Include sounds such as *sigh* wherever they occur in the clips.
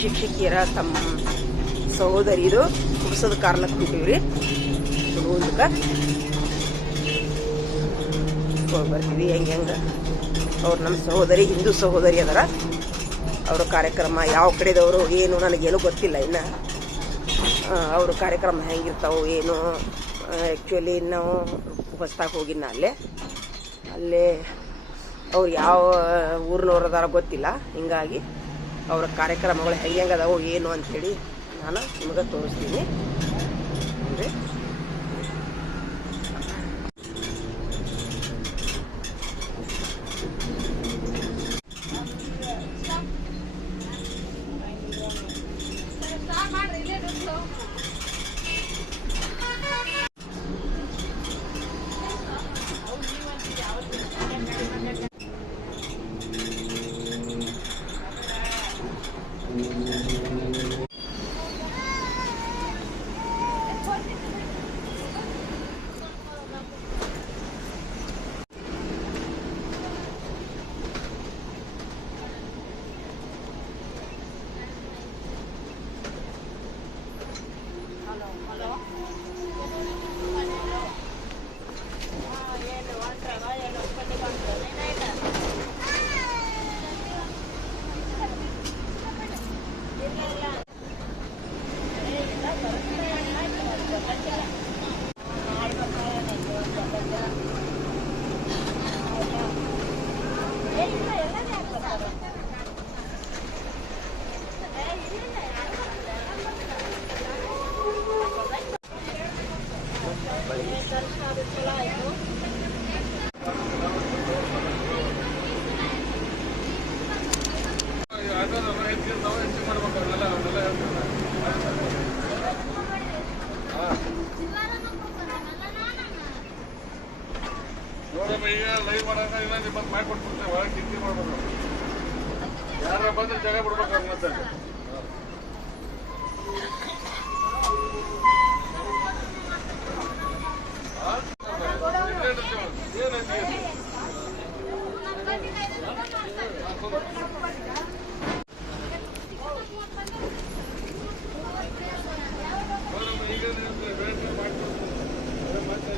ಶಿಕ್ಷಕಿಯರ ತಮ್ಮ ಸಹೋದರಿಯರು ಕುಡಿಸೋದ ಕಾರಣಕ್ಕೆ ಹೊಂಟಿವ್ರಿ ಹೋಗಿ ಬರ್ತೀವಿ, ಹೆಂಗೆ ಹೆಂಗೆ? ಅವ್ರು ನಮ್ಮ ಸಹೋದರಿ, ಹಿಂದೂ ಸಹೋದರಿ ಅದರ. ಅವ್ರ ಕಾರ್ಯಕ್ರಮ ಯಾವ ಕಡೆದವರು, ಏನು ನನಗೇನು ಗೊತ್ತಿಲ್ಲ ಇನ್ನು. ಅವ್ರ ಕಾರ್ಯಕ್ರಮ ಹೆಂಗಿರ್ತಾವೆ, ಏನು? ಆ್ಯಕ್ಚುಲಿ ನಾವು ಹೊಸ್ದಾಗಿ ಹೋಗಿನ ಅಲ್ಲೇ. ಅಲ್ಲೇ ಅವ್ರು ಯಾವ ಊರಿನವ್ರು ಗೊತ್ತಿಲ್ಲ. ಹಿಂಗಾಗಿ ಅವರ ಕಾರ್ಯಕ್ರಮಗಳು ಹೆಂಗೆ ಅದಾವು ಏನು ಅಂಥೇಳಿ ನಾನು ನಿಮಗೆ ತೋರಿಸ್ತೀನಿ. ಅಂದರೆ ನೋಡಮ್ಮ ಈಗ ಲೈವ್ ಮಾಡಾಕ ಇಲ್ಲ ಇಪ್ಪತ್ತು ಮಾಡಿ ಕೊಟ್ಬಿಡ್ತೇವೆ. ಒಳಗೆ ಕಿಂತಿ ಮಾಡ್ಬೇಕು. ಯಾರ ಬಂದ್ರೆ ಜಾಗ ಬಿಡ್ಬೇಕು ಮತ್ತೆ ಏನಂತ ಈಗ ವೇಟ್ ಮಾಡ್ಕೊಡ್ತೀನಿ ಮತ್ತೆ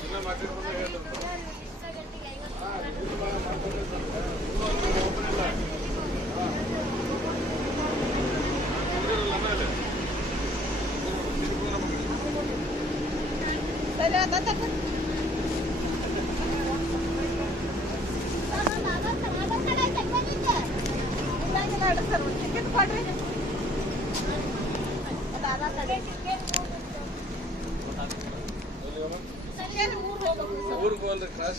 ಇಲ್ಲ ಮಾತಾಡ್ಕೊಂಡು ಹೇಳ್ತಾರೆ ಊರಿಗೆ ಹೋದ್ರೆ ಕ್ಲಾಸ್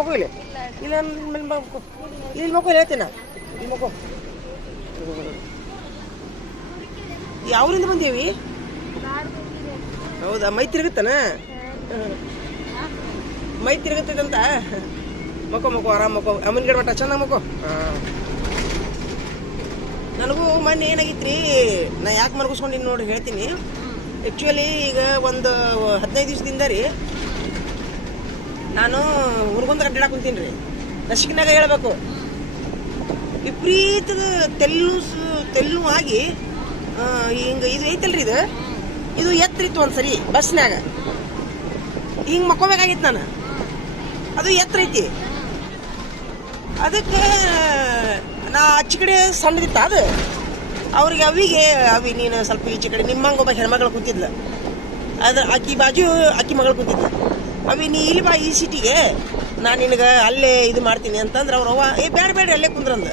ಇಳ್ಕೊಂಡು ಇಲ್ಲಿ? ಇಲ್ಲಿ ಮಕ್ಕೋ ಇಲ್ಲಿ ಹೇಳ್ತೇನೆ ಇಲ್ಲಿ ಮಗು. ಯಾವ್ರಿಂದ ಬಂದೇವಿ? ಹೌದಾ? ಮೈ ತಿರುಗುತ್ತಾನ ಮೈ ತಿರುಗುತ್ತದಂತ ಮಕ್ಕೋ ಮಕ್ಕೋ ಆರಾಮ್ ಮಕ್ಕೋ ಅಮ್ಮನ ಗಿಡ ಮಟ್ಟ ಚಂದ ಮಕ್ಕೋ ಹಾಂ. ನನಗೂ ಮೊನ್ನೆ ಏನಾಗಿತ್ರಿ? ನಾ ಯಾಕೆ ಮಲಗಿಸ್ಕೊಂಡಿನಿ ನೋಡಿ ಹೇಳ್ತೀನಿ. ಆ್ಯಕ್ಚುಲಿ ಈಗ ಒಂದು ಹದಿನೈದು ದಿವಸದಿಂದ ರೀ ನಾನು ಹುರ್ಗುಂದ್ರ ಅಡ್ಡ ಕುಂತೀನಿ ರೀ. ನಶಿಕ್ನಾಗ ಹೇಳ್ಬೇಕು. ವಿಪರೀತದ ತೆಲ್ಲು ತೆಲ್ಲು ಆಗಿ ಹಿಂಗ ಇದು ಐತಲ್ರಿ ಇದು? ಇದು ಎತ್ತರಿತ್ತು ಒಂದ್ಸರಿ ಬಸ್ನಾಗ ಹಿಂಗೆ ಮಕ್ಕೋಬೇಕಾಗಿತ್ತು ನಾನು. ಅದು ಎತ್ತರ ಐತಿ ಅದಕ್ಕೆ ನಾ ಆಚೆ ಕಡೆ ಸಣ್ಣದಿತ್ತ ಅದು. ಅವ್ರಿಗೆ ಅವಿಗೆ, ಅವಿ, ನೀನು ಸ್ವಲ್ಪ ಈಚೆ ಕಡೆ ನಿಮ್ಮಂಗ ಒಬ್ಬ ಹೆಣ್ಮಗಳು ಕೂತಿದ್ಲ. ಅದ್ರ ಆಕಿ ಬಾಜು ಆಕಿ ಮಗಳು ಕೂತಿದ್ಲ. ಅವಿ ನೀ ಇಲ್ಲಿ ಬಾ ಈ ಸಿಟಿಗೆ ನಾನು ನಿನಗೆ ಅಲ್ಲೇ ಇದು ಮಾಡ್ತೀನಿ ಅಂತಂದ್ರೆ ಅವ್ರು ಅವ್ವ ಏ ಬೇಡ ಬೇಡ ಅಲ್ಲೇ ಕುಂದ್ರಂದ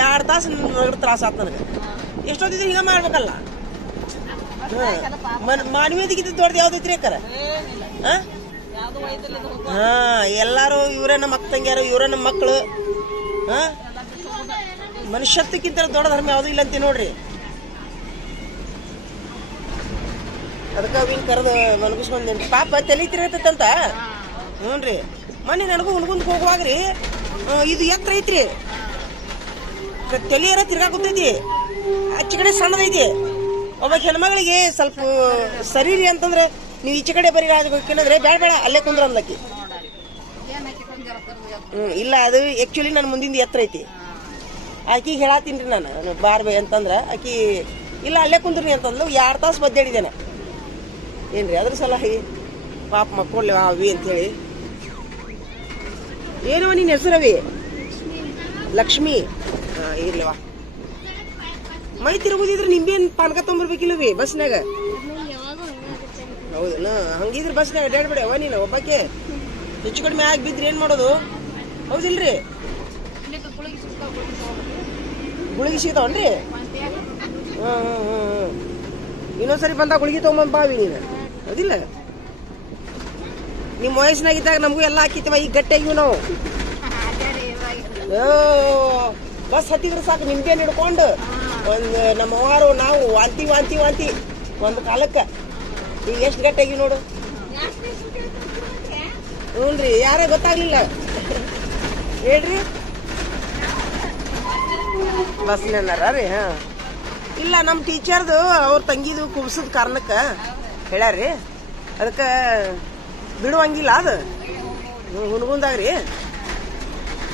ಎರಡು ತಾಸು ನನಗೆ ತ್ರಾಸ ಆತು ನನಗೆ. ಎಷ್ಟೊತ್ತಿದ್ರೆ ಹಿಂಗೆ ಮಾಡ್ಬೇಕಲ್ಲ. ಮನ್ ಮಾನವೀಯತೆಗಿಂತ ದೊಡ್ಡದು ಯಾವ್ದೈತ್ರಿ ಅಕ್ಕಾರ? ಹಾಂ? ಹಾಂ ಎಲ್ಲಾರು ಇವರೇ ನಮ್ಮ ಅಕ್ಕ ತಂಗಿಯಾರು ಇವರೇ ನಮ್ಮ ಮಕ್ಕಳು ಹಾಂ? ಮನುಷ್ಯತ್ವಕ್ಕಿಂತ ದೊಡ್ಡ ಧರ್ಮ ಯಾವುದೂ ಇಲ್ಲ ಅಂತ ನೋಡ್ರಿ. ಅದಕ್ಕೆ ಅವಿನ ಕರೆದು ಮಲಗಿಸ್ಕೊಂಡೇನಿ. ಪಾಪ ತಲೆ ತಿರತಂತ ಹ್ಞೂ ರೀ. ಮೊನ್ನೆ ನನಗೂ ಹುಣ್ಗುಂದ್ ಹೋಗುವಾಗ್ರಿ ರೀ ಇದು ಎತ್ತರ ಐತ್ರಿ. ತಲೆಯರ ತಿರ್ಗಾಕುತ್ತೈತಿ. ಆಚೆ ಕಡೆ ಸಣ್ಣದೈತಿ. ಒಬ್ಬ ಹೆಣ್ಮಗಳಿಗೆ ಸ್ವಲ್ಪ ಸರಿ ಅಂತಂದ್ರೆ, ನೀವು ಈಚೆ ಕಡೆ ಬರೀ ರಾಜಬೇಕಂದ್ರೆ ಬೇಡ ಬೇಡ ಅಲ್ಲೇ ಕುಂದ್ರ ಅನ್ಲಕ್ಕಿ ಹ್ಞೂ ಇಲ್ಲ, ಅದು ಆ್ಯಕ್ಚುಲಿ ನನ್ನ ಮುಂದಿಂದ ಎತ್ತರ ಐತಿ. ಆಕಿ ಹೇಳತ್ತೀನಿ ರೀ ನಾನು, ಬಾರ್ಬೆ ಅಂತಂದ್ರೆ. ಆಕಿ, ಇಲ್ಲ, ಅಲ್ಲೇ ಕುಂದ್ರಿ ಅಂತಂದ್ಲು ಎರಡು ತಾಸು ಬದ್ದಾಡಿದ್ದೇನೆ ಏನ್ರಿ? ಅದ್ರ ಸಲಹೆ ಪಾಪ ಮಕ್ಕಳು ಅವಿ ಅಂತೇಳಿ. ಏನೋ ನಿನ್ನ ಹೆಸರವಿ ಲಕ್ಷ್ಮಿ. ಹಾಂ ಮೈ ತಿರುಗುದಿದ್ರೆ ನಿಂಬೇನು ಪಾನಕ ತೊಗೊಂಬರ್ಬೇಕಿಲ್ಲವಿ ಬಸ್ನಾಗ ಹೌದನ? ಹಂಗಿದ್ರೆ ಬಸ್ನಾಗ ಅಡ್ಡಾಡ್ಬೇಡಿ ಅವ ನೀನು, ಒಬ್ಬಾಕೆ. ಹೆಚ್ಚು ಕಡಿಮೆ ಆಗಿ ಬಿದ್ರೆ ಏನು ಮಾಡೋದು? ಹೌದಿಲ್ರಿ? ಗುಳಿಗೆ ಸಿಗ್ತಾವನ್ರಿ ಹ್ಮ್ ಹ್ಮ್ ಹ್ಞೂ ಇನ್ನೊಂದ್ಸರಿ ಬಂದಾಗ ಗುಳಿಗೆ ತೊಗೊಂಬಂಬಾವಿ ನೀನು. ಹೌದಿಲ್ಲ ನಿಮ್ಮ ವಯಸ್ಸಿನಾಗಿದ್ದಾಗ ನಮಗೂ ಎಲ್ಲ ಹಾಕಿತ್ತವ ಈಗ ಗಟ್ಟಿಯಾಗಿವು ನಾವು. ಬಸ್ ಹತ್ತಿದ್ರೆ ಸಾಕು ನಿಂಬೆ ಹಿಡ್ಕೊಂಡು? ಒಂದು ನಮ್ಮ ಅವರು ನಾವು ವಾಂತಿ ವಾಂತಿ ವಾಂತಿ. ಒಂದು ಕಾಲಕ್ಕೆ. ಈಗ ಎಷ್ಟು ಗಟ್ಟಿಯಾಗಿ ನೋಡು. ಹ್ಞೂ ರೀ, ಯಾರೇ ಗೊತ್ತಾಗ್ಲಿಲ್ಲ. ಹೇಳ್ರಿ. ಬಸ್ನೇನಾರ ರೀ, ಹಾಂ. ಇಲ್ಲ ನಮ್ಮ ಟೀಚರ್ದು ಅವ್ರ ತಂಗಿದು ಕುಬ್ಸದ ಕಾರಣಕ್ಕೆ. ಹೇಳ್ಯಾರ್ರಿ? ಅದಕ್ಕೆ ಬಿಡುವಂಗಿಲ್ಲ ಅದು. ಹುಣ್ಗುಂದಾಗ ರೀ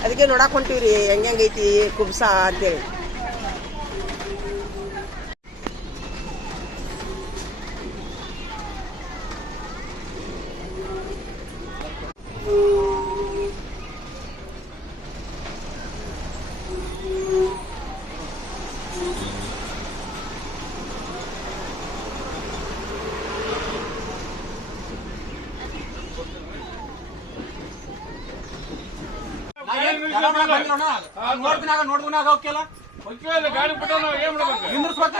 ಅದಕ್ಕೆ ನೋಡಕ್ ಹೊಂಟಿವ್ರಿ ಹೆಂಗ್ ಹೆಂಗೈತಿ ಕುಬ್ಸ ಅಂತೇಳಿ. ನೋಡ್ದಿನಾಗ ನೋಡ್ದಿನಾಗ ಹೋಗ್ತಿಲ್ಲ ಗಾಡಿ ಬಿಟ್ಟ ನಾವು ಏನ್ ಮಾಡ್ಬೇಕು? ನಿಂದ್ರಿಸ್ಬೇಕ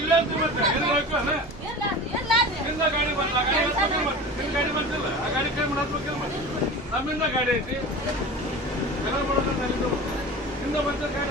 ಇಲ್ಲೇ ಅಂತ ಮತ್ತೆ. ಎಲ್ಲಿ ಹೋಗ್ತೀವಲ್ಲ? ಹಿಂದ ಗಾಡಿ ಬಂತಲ್ಲ, ಆ ಗಾಡಿ. ನಿನ್ ಗಾಡಿ ಬಂತಿಲ್ಲ, ಆ ಗಾಡಿ ಕೈ ಮಾಡಿ ಮತ್ತೆ. ನಮ್ಮಿಂದ ಗಾಡಿ ಐತಿ. ಎಲ್ಲ ಮಾಡೋದು ಅಲ್ಲಿಂದ ಹೋಗ್ಬೇಕು. ಹಿಂದ ಬಂದ ಗಾಡಿ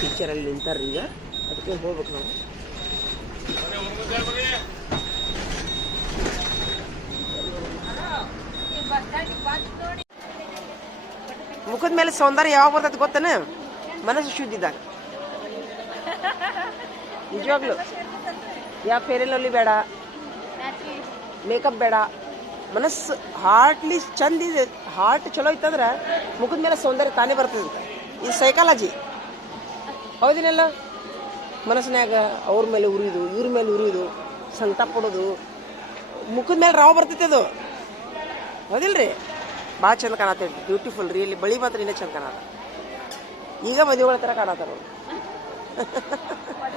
ಟೀಚರ್ ಅಲ್ಲಿ ನಿಂತಾರ ಈಗ. ಅದಕ್ಕೆ ಹೋಗ್ಬೇಕು ನಾವು. ಮುಖದ ಮೇಲೆ ಸೌಂದರ್ಯ ಯಾವಾಗ ಬರ್ತದೆ ಗೊತ್ತೇನ? ಮನಸ್ಸು ಶುದ್ಧಿದ್ದಾಗ ನಿಜವಾಗ್ಲು. ಯಾವ ಫೇರಲಲ್ಲಿ ಬೇಡ. ಮೇಕಪ್ ಬೇಡ. ಮನಸ್ಸು ಹಾರ್ಟ್ಲಿ ಚಂದ ಇದೆ. ಹಾರ್ಟ್ ಚಲೋ ಇತ್ತಂದ್ರೆ ಮುಖದ ಮೇಲೆ ಸೌಂದರ್ಯ ತಾನೇ ಬರ್ತದೆ ಇದು ಸೈಕಾಲಜಿ ಹೌದಿನಲ್ಲ? ಮನಸ್ಸಿನಾಗ ಅವ್ರ ಮೇಲೆ ಉರಿಯೋದು ಇವ್ರ ಮೇಲೆ ಉರಿದು, ಸಂತಾಪ ಪಡೋದು ಮುಖದ ಮೇಲೆ ರಾವ್ ಬರ್ತೈತೆ ಅದು. ಹೌದಿಲ್ರಿ? ಭಾಳ ಚಂದ ಕಾಣತೈತಿ ಬ್ಯೂಟಿಫುಲ್ ರೀ. ಇಲ್ಲಿ ಬಳಿ ಮಾತ್ರ ಇನ್ನೂ ಚಂದ ಕಾಣತ್ತ. ಈಗ ಮದುವೆಗಳ ಥರ ಕಾಣತ್ತಾರ *laughs*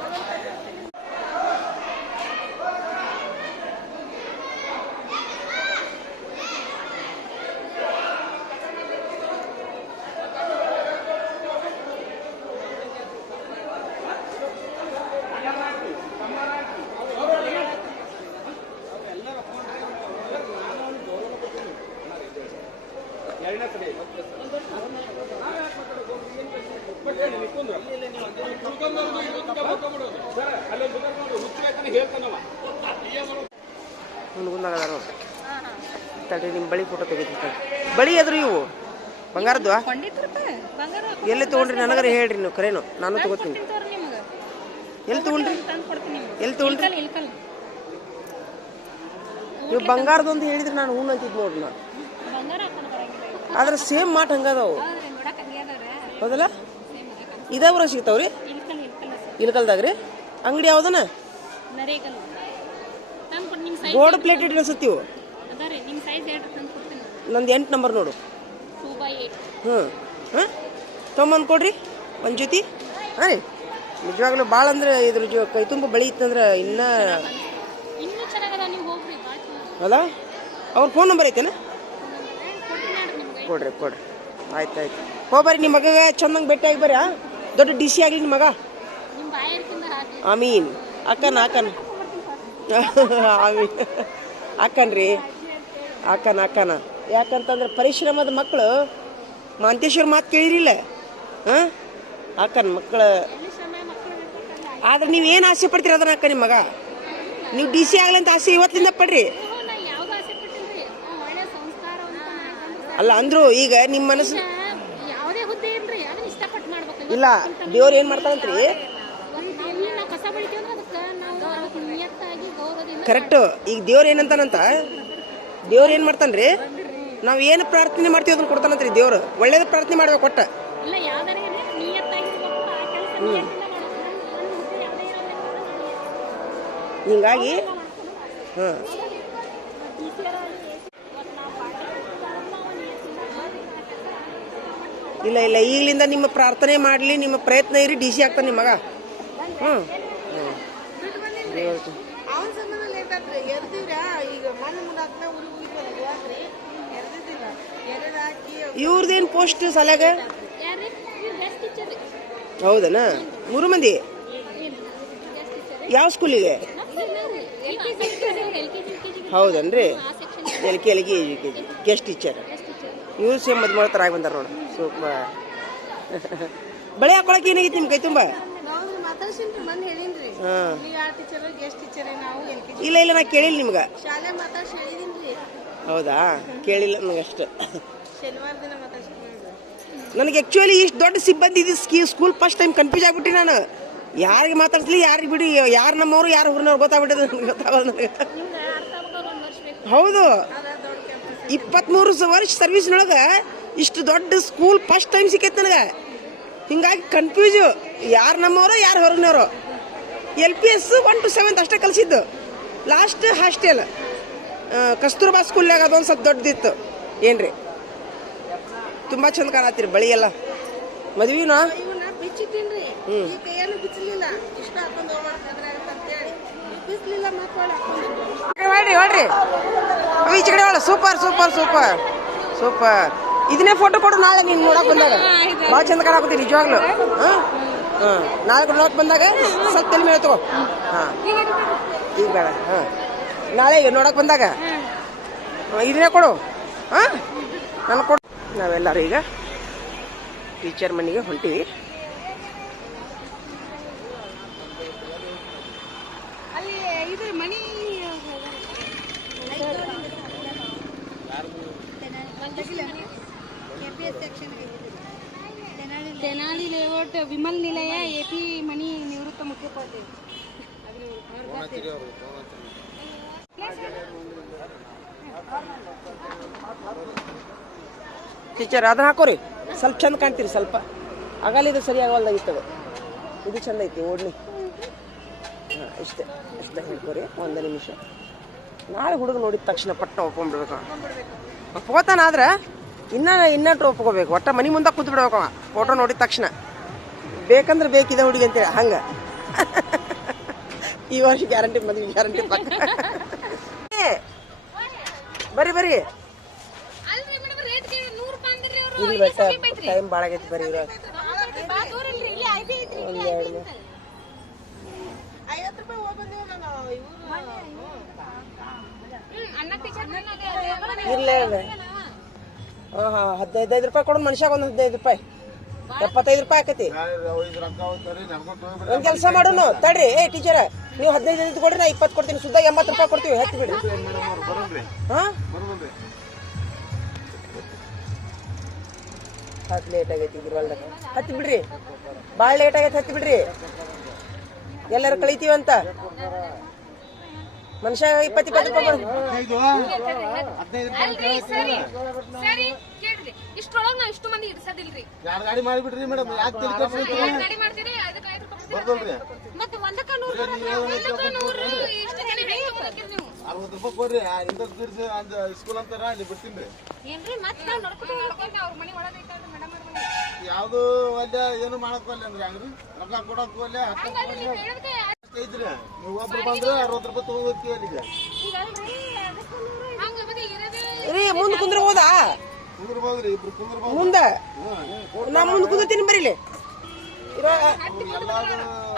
ತಡಿ ನಿಮ್ಮ ಬಳಿ ಫೋಟೋ ತೆಗಿತೀನಿ. ಬಳಿ ಅದ್ರಿ ಇವು? ಬಂಗಾರದ್ದು ಬಂಗಾರ ಎಲ್ಲಿ ತೊಗೊಂಡ್ರಿ? ನನಗರ ಹೇಳ್ರಿ ನೀವು, ಕರೇನು. ನಾನು ತಗೋತೀನಿ. ಎಲ್ಲಿ ತಗೊಂಡ್ರಿ? ಎಲ್ಲಿ ತಗೊಂಡ್ರಿ? ನೀವು ಬಂಗಾರದೊಂದು ಹೇಳಿದ್ರೆ ನಾನು ಹೂನ್ ಅಂತಿದ್ ನೋಡ್ರಿ ನಾ ಬಂಗಾರ ಹಾಕೊಂಡು ಬರಂಗಿಲ್ಲ ಆದ್ರೆ ಸೇಮ್ ಮಾಟ್ ಹಂಗದಾವು. ಹೌದಲ್ಲ? ಇದಾವ್ರ ಸಿಗ್ತಾವ್ರಿ? ಇಲ್ಕಲ್ ರೀ ಅಂಗಡಿ ಯಾವ್ದನ? ಗೋಲ್ಡ್ ಪ್ಲೇಟ್ ಅನ್ಸತ್ತೀವು ಕೊಡ್ತೀನಿ. ನಂದು ಎಂಟು ನಂಬರ್ ನೋಡು. ಹ್ಞೂ ಹಾಂ? ತೊಗೊಂಬಂದು ಕೊಡ್ರಿ ಒಂದು ಜೊತೆ. ಹಾಂ ರೀ. ನಿಜವಾಗ್ಲೂ ಭಾಳ ಅಂದ್ರೆ ಇದ್ರ ಜೊ ಕೈ ತುಂಬ ಬಳಿ ಇತ್ತಂದ್ರೆ ಇನ್ನೂ ಅಲ್ಲ? ಅವ್ರ ಫೋನ್ ನಂಬರ್ ಐತೇನ? ಕೊಡ್ರಿ ಕೊಡ್ರಿ. ಆಯ್ತು ಆಯ್ತು. ಹೋಗ್ಬರ್ರಿ ನಿಮ್ಮ ಮಗ ಚಂದಂಗೆ ಭೇಟಿಯಾಗಿ ಬರ್ರಿ ದೊಡ್ಡ ಡಿ ಸಿ ಆಗಲಿ ನಿಮ್ಮ ಮಗ. ಆಮೀನ್ ಅಕ್ಕನ ಅಕ್ಕನ. *laughs* ಆಮೀನ್ ಅಕ್ಕನ್ರಿ. ಅಕ್ಕನ ಅಕ್ಕನ. ಯಾಕಂತಂದ್ರೆ ಪರಿಶ್ರಮದ ಮಕ್ಕಳು ಮಾಂತೇಶ್ವರ ಮಾತು ಕೇಳಿರಿಲ್ಲ. ಹಾಂ ಅಕ್ಕನ ಮಕ್ಕಳು ಆದ್ರೆ ನೀವು ಏನು ಆಸೆ ಪಡ್ತೀರ ಅದನ್ನ ಅಕ್ಕ ನಿಮ್ಮ ಮಗ? ನೀವು ಡಿ ಸಿ ಆಗಲಿ ಅಂತ ಆಸೆ ಇವತ್ತಿಂದ ಪಡ್ರಿ ಹ್ಞೂ ನಾ ಯಾವ್ದು ಆಸೆ ಪಟ್ಟಿಲ್ರಿ ಅವ್ನು ಒಳ್ಳೆ ಸಂಸ್ಕಾರವಂತ ನಾಯಕ ಅಲ್ಲ ಅಂದ್ರು ಈಗ ನಿಮ್ಮ ಮನಸ್ಸು ಯಾವುದೇ ಹುದ್ದೆ ಇಲ್ರಿ ಅದನ್ನ ಇಷ್ಟಪಟ್ಟು ಮಾಡ್ಬೇಕು. ಇಲ್ಲ ದೇವ್ರು ಏನು ಮಾಡ್ತಾರಂತ್ರಿ? ನಾವು ಕಸ ಬೆಳಿತೀವಿ ಅದಕ್ಕೆ ನಾವು ಅದಕ್ಕೆ ನಿಯತ್ತಾಗಿ ಗೌರವದಿಂದ ಕರೆಕ್ಟ್. ಈಗ ದೇವ್ರ ಏನಂತಾನಂತ ದೇವ್ರ ಏನ್ ಮಾಡ್ತಾನ್ರಿ? ನಾವ್ ಏನು ಪ್ರಾರ್ಥನೆ ಮಾಡ್ತೀವಿ ಅದನ್ನ ಕೊಡ್ತಾನಂತ್ರಿ ದೇವ್ರು. ಒಳ್ಳೇದ ಪ್ರಾರ್ಥನೆ ಮಾಡ್ಬೇಕು ಒಟ್ಟ. ಇಲ್ಲ ಯಾವ್ದಾರ ಏನೇ ನಿಯತ್ತಾಗಿರ್ಬೇಕು ಆ ಕೆಲಸ ನಿಯತ್ತಿಂದ ಮಾಡ್ಬೇಕು ನನ್ನ ಹುದ್ದೆ ಯಾವುದೇ ಇರಬೇಕು ಹಿಂಗಾಗಿ ಹಾ ಇಲ್ಲ ಇಲ್ಲ ಈಗಲಿಂದ ನಿಮ್ಮ ಪ್ರಾರ್ಥನೆ ಮಾಡಲಿ ನಿಮ್ಮ ಪ್ರಯತ್ನ ಇರಿ ಡಿ ಸಿ ಆಗ್ತಾನೆ ನಿಮ್ಮ ಮಗ ಹ್ಞೂ ಪೋಸ್ಟ್ ಸಲಾಗ ಹೌದನಾ ಮೂರು ಮಂದಿ ಯಾವ ಸ್ಕೂಲಿಗೆ ಹೌದನ್ರಿ L K L K G guest teacher ಇವ್ರು ಸೇಮ್ ಮದುವೆ ಮಾಡ್ತಾರ ಆಗಿ ಬಂದಾರ ನೋಡಿ. ಸೂಪರ್ ಬಳೆ ಹಾಕೊಳಕ್ಕೆ ಏನಾಗೈತಿ ನಿಮ್ಮ ಕೈ ತುಂಬ? ಇಲ್ಲ ಇಲ್ಲ ನಾ ಕೇಳಿಲ್ಲ ನಿಮ್ಗೆ. ಹೌದಾ? ಕೇಳಿಲ್ಲ ನನಗಷ್ಟು ನನಗೆ ಆ್ಯಕ್ಚುಲಿ ಇಷ್ಟು ದೊಡ್ಡ ಸಿಬ್ಬಂದಿ ಇದು ಸ್ಕೀ ಸ್ಕೂಲ್ ಫಸ್ಟ್ ಟೈಮ್ ಕನ್ಫ್ಯೂಸ್ ಆಗ್ಬಿಟ್ಟು ನಾನು. ಯಾರಿಗೆ ಮಾತಾಡ್ಸ್ಲಿ ಯಾರಿಗೆ ಬಿಡಿ ಯಾರು ನಮ್ಮವ್ರು ಯಾರು ಊರಿನವ್ರು ಗೊತ್ತಾಗ್ಬಿಟ್ಟಿದೆ ನನಗೆ ಗೊತ್ತಾಗಲ್ಲ ನನಗೆ. ಹೌದು. ಇಪ್ಪತ್ತ್ಮೂರು ಸ- ವರ್ಷ ಸರ್ವಿಸ್ನೊಳಗೆ ಇಷ್ಟು ದೊಡ್ಡ ಸ್ಕೂಲ್ ಫಸ್ಟ್ ಟೈಮ್ ಸಿಕ್ಕೈತೆ ನನಗೆ. ಹಿಂಗಾಗಿ ಕನ್ಫ್ಯೂಸು ಯಾರು ನಮ್ಮವರು ಯಾರು ಹೊರಗಿನವರು. L P S one to seventh ಅಷ್ಟೇ ಕಲಿಸಿದ್ದು. ಲಾಸ್ಟ್ ಹಾಸ್ಟೆಲ್ ಕಸ್ತೂರ್ಬಾ ಸ್ಕೂಲ್ನಾಗ ಅದೊಂದು ಸ್ವಲ್ಪ ದೊಡ್ಡದಿತ್ತು ಏನ್ರಿ? ತುಂಬ ಚಂದ ಕಾಣತ್ತೀರಿ ಬಳಿ ಎಲ್ಲ. ಮದ್ವಿನಾ? ಇವನ್ನ ಹೊಡ್ರಿ ಹೊಡ್ರಿ. ಈಚೆ ಕಡೆ ಒಳ ಸೂಪರ್ ಸೂಪರ್ ಸೂಪರ್. ಸೂಪರ್. ಇದನ್ನೇ ಫೋಟೋ ಕೊಡು ನಾಳೆ ನೀನು ನೋಡಕ್ ಬಂದಾಗ. ಭಾಳ ಚಂದ ಕಾಣಾಕತಿ ನಿಜವಾಗ್ಲು. ಹಾಂ ಹಾಂ? ನಾಳೆ ನೋಡಕ್ ಬಂದಾಗ ಸ್ವಲ್ಪ ತಲೆ ಮೇಲೆ ತಗೋ ಹಾಂ. ಈಗ ಬೇಡ ಹಾಂ. ನಾಳೆ ನೋಡಕ್ ಬಂದಾಗ. ಇದನ್ನೇ ಕೊಡು. ಹಾಂ? ನಾನು ಕೊಡು. ನಾವೆಲ್ಲರೂ ಈಗ ಟೀಚರ್ ಮನೆಗೆ ಹೊಂಟಿವಿ ಅಲ್ಲಿ ಇದು ಮನಿ ತೆನಾಲಿ ಲೇಔಟ್ ವಿಮಲ್ ನಿಲಯ ಎ ಪಿ ಮಣಿ ನಿವೃತ್ತ ಮುಖ್ಯೋಪಾಧ್ಯಾಯ ಟೀಚರ್ ಅದನ್ನ ಹಾಕೋರಿ. ಸ್ವಲ್ಪ ಚಂದ ಕಾಣ್ತೀರಿ, ಸ್ವಲ್ಪ. ಅಗಲಿದು ಸರಿ ಆಗವಲ್ದಾಗಿತ್ತದು ಇದು ಚಂದ ಐತಿ, ಓಡ್ಲಿ. ಹಾಂ, ಇಷ್ಟೇ ಇಷ್ಟೇ ಹೇಳ್ಕೊರಿ, ಒಂದು ನಿಮಿಷ. ನಾಳೆ ಹುಡುಗ ನೋಡಿದ ತಕ್ಷಣ ಪಟ್ಟ ಒಪ್ಕೊಂಡ್ಬಿಡ್ಬೇಕು. ಒಪ್ಕೋತಾನ ಇನ್ನ ಇನ್ನಟ್ಟು ಒಪ್ಕೋಬೇಕು. ಒಟ್ಟ ಮನೆ ಮುಂದೆ ಕೂತ್ ಬಿಡ್ಬೇಕು ಅವ. ಫೋಟೋ ನೋಡಿದ ತಕ್ಷಣ. ಬೇಕಂದ್ರೆ ಬೇಕಿದೆ ಹುಡುಗಿ ಅಂತೇಳಿ. ಹಂಗೆ. ಈ ವರ್ಷ ಗ್ಯಾರಂಟಿ ಮದುವೆ ಗ್ಯಾರಂಟಿ ಪಕ್ಕ. ಬರಿ ಬರ್ರಿ ಬರ್ರಿ ಅವರು. ಇಲ್ಲಿ ಬೆಟ್ಟ ಟೈಮ್ ಭಾಳ ಆಗೈತಿ ಬರ್ರಿ ಇರೋ ಇಲ್ಲ ದೂರ ಇಲ್ರಿ ಇಲ್ಲಿ ಹಾಂ ಹಾಂ ಹದಿನೈದು ರೂಪಾಯಿ ಕೊಡೋದು ಮನುಷ್ಯಾಗ ಒಂದು ಹದಿನೈದು ರೂಪಾಯಿ. ಎಪ್ಪತ್ತೈದು ರೂಪಾಯಿ ಆಕತಿ. ಒಂದ್ ಕೆಲಸ ಮಾಡೋನು, ತಡ್ರಿ. ಏ ಟೀಚರ್ ನೀವು ಹದಿನೈದು ಐದು ಕೊಡ್ರಿ, ನಾ ಇಪ್ಪತ್ತು ಕೊಡ್ತೀನಿ. ಸುದ್ದ ಎಂಬತ್ತು ರೂಪಾಯಿ ಕೊಡ್ತೀವಿ, ಹತ್ತಿ ಬಿಡ್ರಿ. ಹಾ? ಹತ್ತು ಲೇಟ್ ಆಗೈತಿ ಇದ್ರವಲ್ದಾಗ ಹತ್ತಿ ಬಿಡ್ರಿ. ಭಾಳ ಲೇಟ್ ಆಗೈತಿ, ಹತ್ತಿ ಬಿಡ್ರಿ. ಎಲ್ಲರೂ ಕಳಿತೀವಂತ? ಮನುಷ್ಯ ಇಪ್ಪತ್ತು ಇಪ್ಪತ್ತು ಇಷ್ಟೊಳಗ್ ನಾವ್ ಇಷ್ಟು ಮಂದಿ ಇರ್ಸದಿಲ್ರಿ. ಎರಡು ಗಾಡಿ ಮಾಡಿಬಿಡ್ರಿ ಮೇಡಮ್ ಯಾಕೆ ತಲೆ ಕೆಡ್ಸ್ಕೊಂತೀರಿ? ಎರಡ್ ಗಾಡಿ ಮಾಡ್ತೀರಿ ಅದಕ್ಕೆ ಐದು ರೂಪಾಯಿ ಕೊಡ್ತೀರಿ. ಬರ್ದಲ್ರಿ. ಮತ್ತೆ ಒಂದಕ್ಕ ನೂರು ಒಂದಕ್ಕ ನೂರು ಇಷ್ಟು ಜನ ಹೆಂಗ್ ತಗೊಳತ್ತೀರಿ ನೀವು? ಅರವತ್ತು ರೂಪಾಯಿ ಕೊಡ್ರಿ ಆ ಹಿಂದಕ್ ಬಿಡ್ಸಿ ಅಂದ್ ಸ್ಕೂಲ್ ಅಂತಾರ ಅಲ್ಲಿ ಬಿಡ್ತೀನಿ ಏನ್ರಿ ಮತ್ತೆ ನಾವ್ ನಡ್ಕೊಂಡು ನಡ್ಕೊಂಡು ಅವ್ರ ಮನೆ ಒಳಗೆ ಐತಲ್ರಿ ಮೇಡಮ್ ಅವ್ರ ಮನೆ. ಯಾವ್ದು ಅಲ್ಲೇ ಏನು ಮಾಡಕ್ ಒಲ್ಲೆ ಅಂದ್ರೆ ಹಂಗ್ರಿ? ರೊಕ್ಕ ಕೊಡಕ್ ಒಲ್ಲೆ ಐತ್ರಿ ನೀವು ಒಬ್ರು ಬಂದ್ರೆ ಅರವತ್ತು ರೂಪಾಯಿ ತಗೋತೀವಿ ಅಲ್ಲಿಗೆ. ಈಗ ರೀ ಮುಂದೆ ಕುಂದ್ರಬೋದಾ ಕುಂದ್ರಬೋದ್ರಿ ಇಬ್ರು ಕುಂದ್ರಬಹುದು ಮುಂದೆ? ನಾ ಮುಂದೆ ಕುಂದ್ರತೀನಿ ಬರೀಲಿ ಇರೋ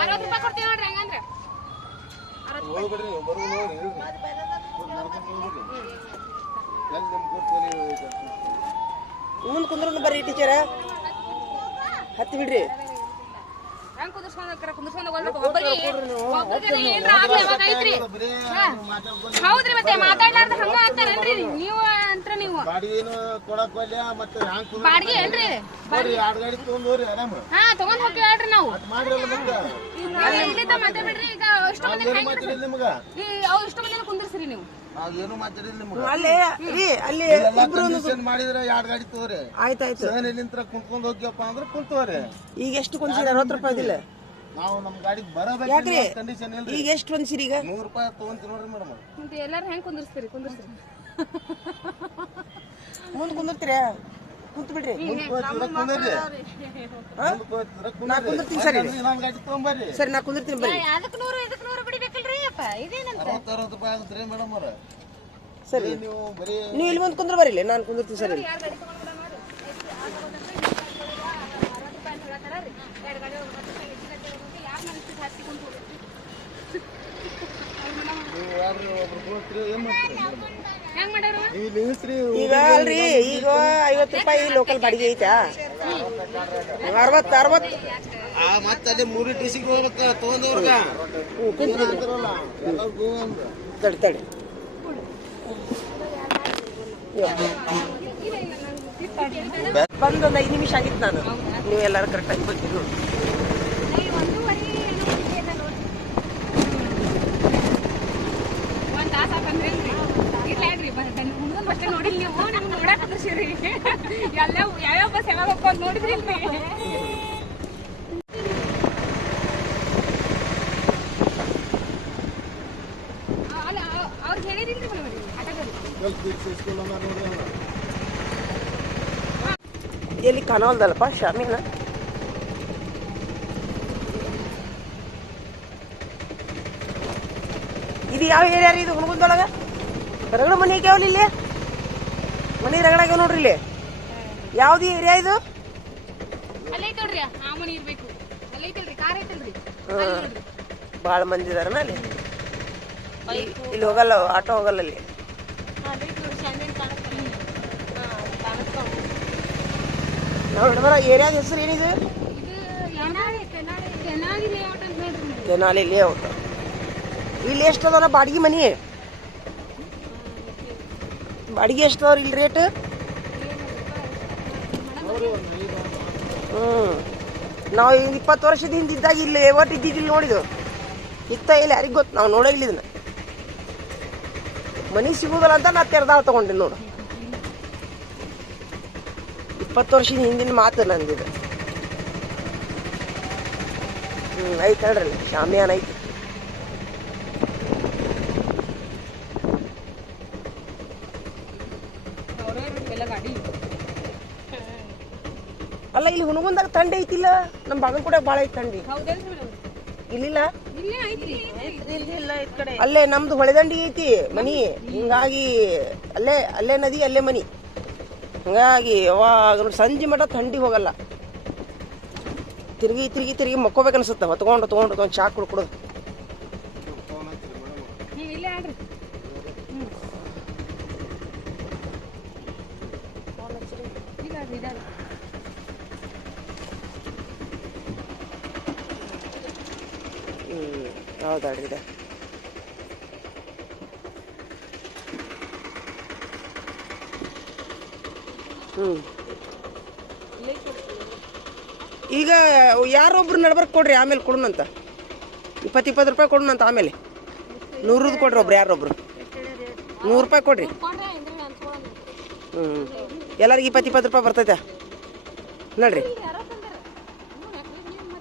ಅರವತ್ತು ರೂಪಾಯಿ ಕೊಡ್ತೀವಿ ನೋಡ್ರಿ ಹಂಗಂದ್ರೆ. ಹೋಗ್ಬಿಡ್ರಿ ನೋಡಿ ಮುಂದೆ ಕುಂದ್ರ ಬರ್ರಿ ಟೀಚರ್. ಹತ್ತಿ ಬಿಡ್ರಿ. ಹೆಂಗ್ ಕುದಿಸ್ಕೊಂಡ್ ಕುದಿಸ್ಕೊಂಡ್ ಹೋಗ್ಬೇಕು ಒಬ್ಬರಿಗೆ ಒಬ್ಬರಿಗೆ ಏನ್ರ ಆಗ್ಲಿ ಅವಾಗ ಐತ್ರಿ? ಹೌದ್ರಿ ಮತ್ತೆ ಮಾತಾಡ್ಲಾರ್ದ ಹಂಗ ಅಂತಾರೇನ್ರಿ ನೀವು ನೀವು ಬಾಡಿಗೆನು ಕೊಡಕ್ ಒಲ್ಲೆ ಮತ್ತೆ ಹ್ಯಾಂಗ್ ಕುಂದ್ರ ಬಾಡಿಗೆ ಏನ್ರಿ? ಬರ್ರಿ ಎರಡು ಗಾಡಿ ತಗೊಂಡ್ ಹೋಗ್ರಿ ಆರಾಮ ಹಾ ತಗೊಂಡ್ ಹೋಗಿ ಹೇಳ್ರಿ ನಾವು. ಮತ್ತೆ. ನಾವ್ ಇಲ್ಲಿಂದ ಮಾತಾಡ್ಬಿಡ್ರಿ. ಈಗ ಇಷ್ಟು ಮಂದಿ ಏನು ಮಾತಾಡಿಲ್ಲ ನಿಮಗ? ಈ ಅವ್ ಇಷ್ಟು ಮಂದಿನ ಕುಂದಿರ್ಸ್ರಿ ನೀವು. ಮಾತಾಡಿಲ್ಲ ನಿಮಗ? ಅಲ್ಲೇ ರೀ ಅಲ್ಲಿ ಮಾಡಿದ್ರೆ ಎರಡು ಗಾಡಿ ತಗೋರಿ. ಆಯ್ತಾಯ್ತು. ಕುಂತ್ಕೊಂಡ್ ಹೋಗ್ಯಪ್ಪ ಅಂದ್ರೆ ಕುಂತವ್ರಿ ಈಗ ಎಷ್ಟು ಕೊಂದ್ಸಿರಿ ಅರವತ್ತು ರೂಪಾಯಿ ಇದಿಲ್ಲ ನಾವು ನಮ್ ಗಾಡಿಗೆ ಬರಬೇಕು? ಕಂಡೀಷನ್ ಇಲ್ಲ ಈಗ ಎಷ್ಟು ಈಗ? ನೂರ್ ರೂಪಾಯಿ ತಗೊಂತೀವಿ ನೋಡ್ರಿ ಮೇಡಮ್ ಎಲ್ಲಾರು ಹೆಂಗ್ ಕುಂದಿರ್ಸ್ತೀರಿ? ಕುಂದಿರ್ಸ್ರಿ ಮುಂದೆ ಕುಂದಿರ್ತೀರಿ? ಕುಂತ ಬಿಡ್ರಿ. ನಾ ಕುಂದಿರ್ತೀನಿ ಸರಿ. ಸರಿ ನಾ ಕುಂದಿರ್ತೀನಿ ಬರ್ರಿ ಅದಕ್ಕೆ ನೂರು ಇದಕ್ಕೆ ನೂರು ಬಿಡಿಬೇಕಲ್ರಿ ಅಪ್ಪ. ಇದೇನಂತ? ಅರವತ್ತು ರೂಪಾಯಿ ಆಗುತ್ತೆ ಮೇಡಮ್ ಅವ್ರ. ಸರಿ. ನೀವು ಬರೀ ನೀವು ಇಲ್ಲಿ ಮುಂದೆ ಕುಂದ್ರ ಬರೀಲಿ ನಾನು ಕುಂದಿರ್ತೀನಿ ಸರಿ. ನೀವು ಯಾರು ಒಬ್ರು ಹೋಗ್ತೀರಿ ಏನ್ ಮಾಡ್ತೀರಿ? ಈಗ ಅಲ್ರಿ ಈಗ ಐವತ್ತು ರೂಪಾಯಿ ಲೋಕಲ್ ಬಾಡಿಗೆ ಐತಾ? ಅರವತ್ತು ಅರವತ್ತು. ಆ ಮತ್ತೆ ಅಲ್ಲಿ ಮೂರು ಡಿಸಿಗೆ ಹೋಗ್ಬೇಕ ತಗೊಂಡವ್ರಗ ತಡಿ ತಡಿ. ಒಂದು ಐದು ನಿಮಿಷ ಆಗಿತ್ತು ನಾನು. ನೀವು ಎಲ್ಲರೂ ಕರೆಕ್ಟಾಗಿ ಬಂದಿರು ಒಂದ್ ತಾಸ ಬಂದ್ರೇನ್ರಿ ಇಲ್ಲ ಹೇಳ್ರಿ ಹುಡುಗನ್ ಬಸ್ ನೋಡಿಲ್ಲ ನೀವು ನಿಮ್ಗೆ *laughs* ಕುಂದ್ರಿಸಿರಿ ಎಲ್ಲ ಯಾವ್ಯಾವ ಬಸ್ ಯಾವಾಗ ಹೋಗ್ಕೊಂಡು ನೋಡಿದ್ರಿ ಅಲ್ಲ. ಎಲ್ಲಿ ಕಾಣವಲ್ದಲ್ಲಪ್ಪ, ಶಾಮಿನ? ಇದು ಯಾವ ಏರಿಯಾ ರೀ ಇದು ಹುಣಗುಂದೊಳಗ? ಹೊರಗಡೆ ಮನೆ ಆಗ್ಯಾವಲ್ಲ ಇಲ್ಲಿ? ಮನೆ ರಗಡಾಗ್ಯಾವ ನೋಡ್ರಿ ಇಲ್ಲಿ. ಯಾವ್ದು ಏರಿಯಾ ಇದು? ಬಾಳ ಮಂದಿ ಇದಾರನ ಅಲ್ಲಿ? ಇಲ್ಲಿ ಹೋಗಲ್ಲ ಆಟೋ ಹೋಗಲ್ಲ ಅಲ್ಲಿ? ನೋಡಿ ಏರಿಯಾದ ಹೆಸರು ಏನಿದೆ? ತೆನಾಲಿ ಲೇಔಟ್ ಇಲ್ಲಿ ಎಷ್ಟು ಅದಾವ ಬಾಡಿಗೆ ಮನಿ? ಬಾಡಿಗೆ ಎಷ್ಟು ಅವ್ರಿ ಇಲ್ಲಿ ರೇಟ್ ಹ್ಮ್. ನಾವು ಇಪ್ಪತ್ತು ವರ್ಷದ ಹಿಂದಿದ್ದಾಗ ಇಲ್ಲಿ ಒಟ್ಟು ಇದ್ದಿದ್ದಿಲ್ಲ ನೋಡಿದ್ದು. ಇತ್ತ ಇಲ್ಲ ಯಾರಿಗೆ ಗೊತ್ತು? ನಾವು ನೋಡೋ ಇದನ್ನ. ಮನಿ ಸಿಗೋದಲ್ಲ ಅಂತ ನಾ ತೆರೆದಾಳ ತಗೊಂಡಿನಿ ನೋಡು. ಇಪ್ಪತ್ತು ವರ್ಷದ ಹಿಂದಿನ ಮಾತು ನಂದಿದೆ. ಹ್ಮ್ ಐತೆ ಹೇಳ್ರಿ, ಶಾಮಿಯಾನ ಐತಿ ಇಲ್ಲಿ ಹುಣಗುಂದಾಗ ಥಂಡಿ ಐತಿಲ್ಲ ನಮ್ಮ ಬಾಗಲ್ ಕೂಡ ಭಾಳ ಐತಿ ಥಂಡಿ. ಇಲ್ಲಿಲ್ಲ? ಅಲ್ಲೇ ನಮ್ದು ಹೊಳೆದಂಡಿ ಐತಿ ಮನಿ. ಹಿಂಗಾಗಿ ಅಲ್ಲೇ ಅಲ್ಲೇ ನದಿ ಅಲ್ಲೇ ಮನಿ. ಹಿಂಗಾಗಿ ಯಾವಾಗ ಸಂಜೆ ಮಠ ಥಂಡಿ ಹೋಗಲ್ಲ. ತಿರುಗಿ ತಿರುಗಿ ತಿರುಗಿ ಮಕ್ಕೋಬೇಕು ಅನ್ಸುತ್ತೆ ಹೊತ್ಕೊಂಡು ಚಾಕ್ ತೊಗೊಂಡು ಚಾ ಕುಡ್ ಕುಡಿದು ಹ್ಞೂ ಇಲ್ಲೇ ಆಡ್ರಿ ನೋಡ್ರಿ ಇದಾರೆ ಹ್ಞೂ ಹ್ಞೂ ಈಗ ಯಾರೊಬ್ರು ನಡ್ಬರ್ಕ್ ಕೊಡ್ರಿ ಆಮೇಲೆ ಕೊಡೋಣಂತ. ಇಪ್ಪತ್ತು ಇಪ್ಪತ್ತು ರೂಪಾಯಿ ಕೊಡೋಣಂತ ಆಮೇಲೆ. ನೂರದ್ದು ಕೊಡ್ರಿ ಒಬ್ರು ಯಾರೊಬ್ರು. ನೂರು ರೂಪಾಯಿ ಕೊಡ್ರಿ. ಹ್ಞೂ ಎಲ್ಲರಿಗೆ ಇಪ್ಪತ್ತು ಇಪ್ಪತ್ತು ರೂಪಾಯಿ ಬರ್ತೈತೆ. ನೋಡ್ರಿ.